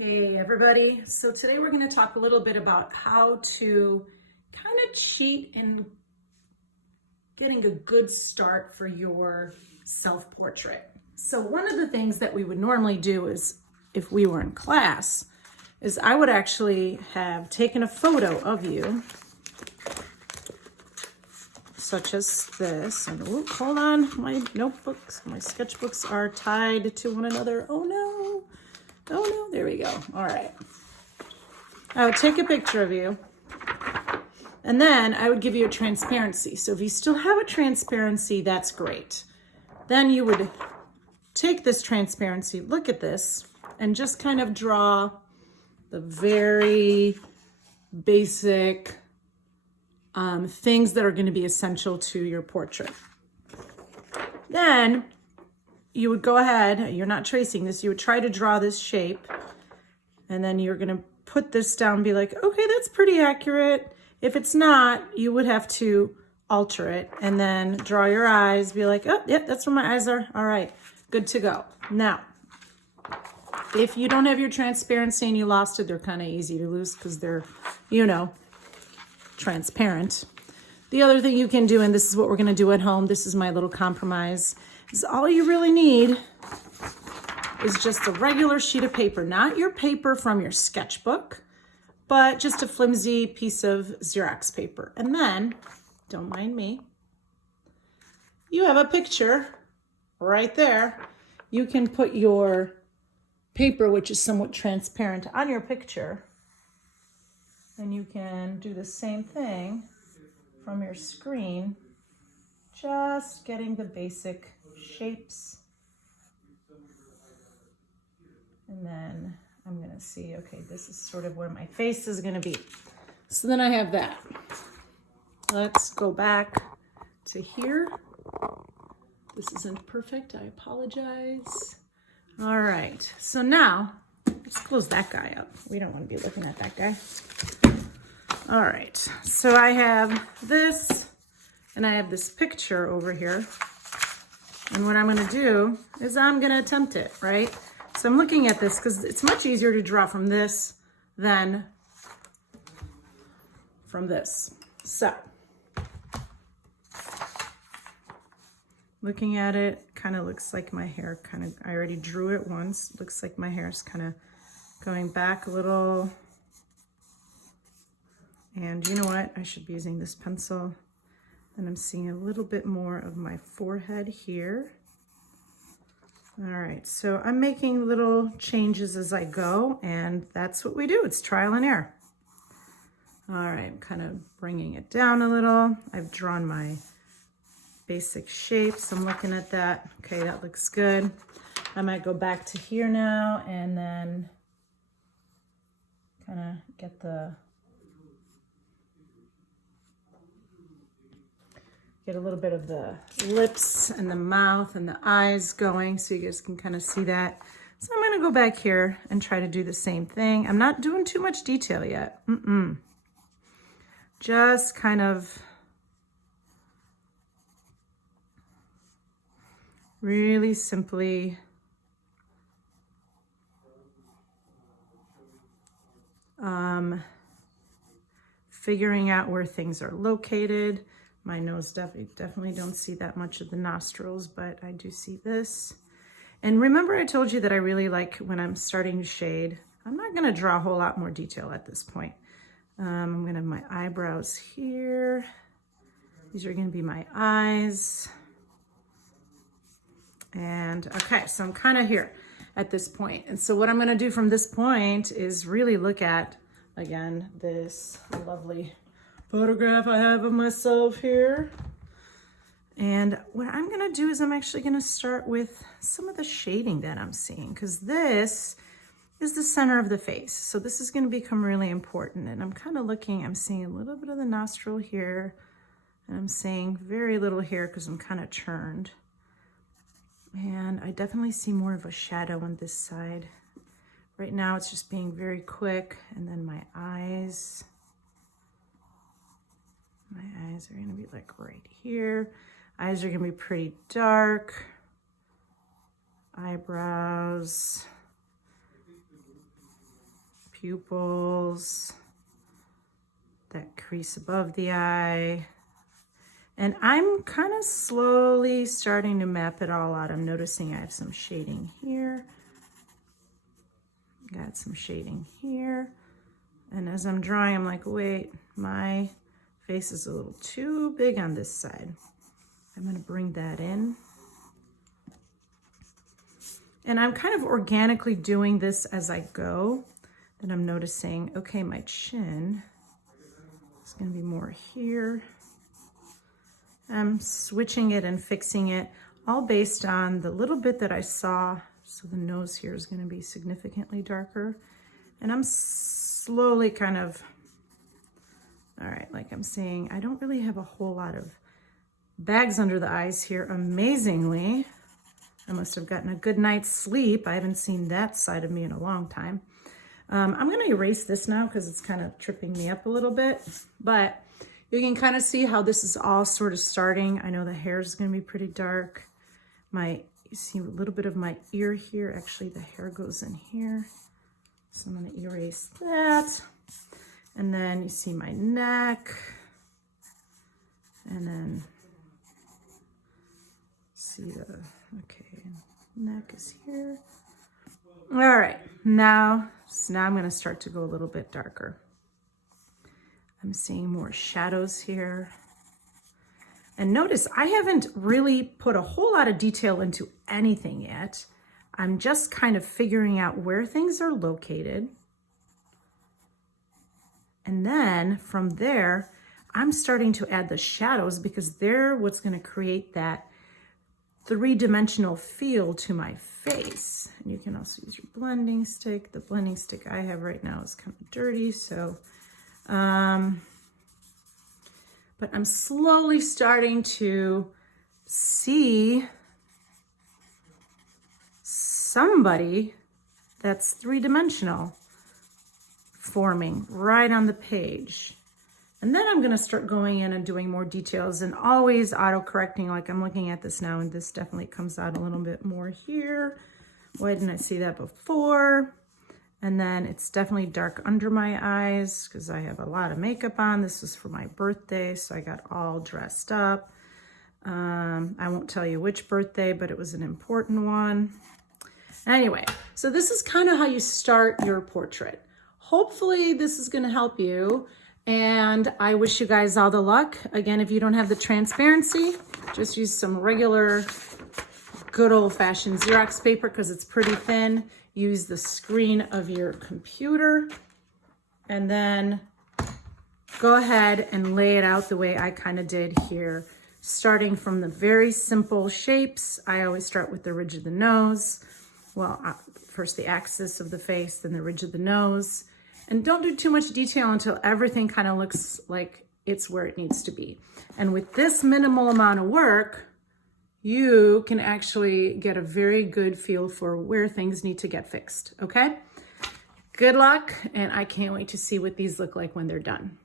Hey everybody, so today we're going to talk a little bit about how to kind of cheat in getting a good start for your self-portrait. So one of the things that we would normally do is, if we were in class, is I would actually have taken a photo of you, such as this, and hold on, my notebooks, my sketchbooks are tied to one another. Oh no, there we go. All right. I would take a picture of you, and then I would give you a transparency. So if you still have a transparency, that's great. Then you would take this transparency, look at this, and just kind of draw the very basic things that are going to be essential to your portrait. Then you would go ahead, you're not tracing this, you would try to draw this shape, and then you're going to put this down and be like, okay, that's pretty accurate. If it's not, you would have to alter it and then draw your eyes, be like, oh, yep, that's where my eyes are. All right, good to go. Now, if you don't have your transparency and you lost it, they're kind of easy to lose because they're, transparent. The other thing you can do, and this is what we're going to do at home, this is my little compromise, is all you really need is just a regular sheet of paper, not your paper from your sketchbook, but just a flimsy piece of Xerox paper. And then, don't mind me, you have a picture right there. You can put your paper, which is somewhat transparent, on your picture, and you can do the same thing from your screen, just getting the basic shapes. And then I'm gonna see, okay, this is sort of where my face is gonna be. So then I have that. Let's go back to here. This isn't perfect, I apologize. All right, so now, let's close that guy up. We don't wanna be looking at that guy. All right, so I have this, and I have this picture over here. And what I'm gonna do is I'm gonna attempt it, right? So I'm looking at this because it's much easier to draw from this than from this. So, looking at it, kind of looks like my hair I already drew it once. Looks like my hair is kind of going back a little. And you know what? I should be using this pencil. And I'm seeing a little bit more of my forehead here. All right, so I'm making little changes as I go, and that's what we do. It's trial and error. All right, I'm kind of bringing it down a little. I've drawn my basic shapes. I'm looking at that. Okay, that looks good. I might go back to here now and then kind of get a little bit of the lips and the mouth and the eyes going so you guys can kind of see that. So I'm gonna go back here and try to do the same thing. I'm not doing too much detail yet. Just kind of really simply figuring out where things are located. My nose definitely don't see that much of the nostrils, but I do see this. And remember I told you that I really like when I'm starting to shade, I'm not gonna draw a whole lot more detail at this point. I'm gonna have my eyebrows here. These are gonna be my eyes. And okay, so I'm kind of here at this point. And so what I'm gonna do from this point is really look at, again, this lovely photograph I have of myself here. And what I'm gonna do is I'm actually gonna start with some of the shading that I'm seeing, because this is the center of the face. So this is gonna become really important. And I'm kind of looking, I'm seeing a little bit of the nostril here, and I'm seeing very little here because I'm kind of turned. And I definitely see more of a shadow on this side. Right now it's just being very quick. And then my eyes. My eyes are gonna be like right here. Eyes are gonna be pretty dark. Eyebrows. pupils, that crease above the eye. And I'm kind of slowly starting to map it all out. I'm noticing I have some shading here. Got some shading here. And as I'm drawing, I'm like, wait, my face is a little too big on this side. I'm gonna bring that in. And I'm kind of organically doing this as I go. Then I'm noticing, okay, my chin is gonna be more here. I'm switching it and fixing it, all based on the little bit that I saw. So the nose here is gonna be significantly darker. And I'm slowly kind of, all right, like I'm saying, I don't really have a whole lot of bags under the eyes here, amazingly. I must have gotten a good night's sleep. I haven't seen that side of me in a long time. I'm gonna erase this now because it's kind of tripping me up a little bit, but you can kind of see how this is all sort of starting. I know the hair is gonna be pretty dark. You see a little bit of my ear here. Actually, the hair goes in here. So I'm gonna erase that. And then you see my neck. And then see the, okay, neck is here. All right, now I'm gonna start to go a little bit darker. I'm seeing more shadows here. And notice I haven't really put a whole lot of detail into anything yet. I'm just kind of figuring out where things are located. And then from there, I'm starting to add the shadows because they're what's gonna create that three-dimensional feel to my face. And you can also use your blending stick. The blending stick I have right now is kind of dirty, so, but I'm slowly starting to see somebody that's three-dimensional forming right on the page. And then I'm gonna start going in and doing more details and always auto-correcting. Like I'm looking at this now and this definitely comes out a little bit more here. Why didn't I see that before? And then it's definitely dark under my eyes because I have a lot of makeup on. This was for my birthday, so I got all dressed up. I won't tell you which birthday, but it was an important one. Anyway, so this is kind of how you start your portrait. Hopefully this is gonna help you. And I wish you guys all the luck. Again, if you don't have the transparency, just use some regular good old-fashioned Xerox paper because it's pretty thin. Use the screen of your computer and then go ahead and lay it out the way I kind of did here. Starting from the very simple shapes, I always start with the ridge of the nose. Well, first the axis of the face, then the ridge of the nose. And don't do too much detail until everything kind of looks like it's where it needs to be. And with this minimal amount of work, you can actually get a very good feel for where things need to get fixed, okay? Good luck, and I can't wait to see what these look like when they're done.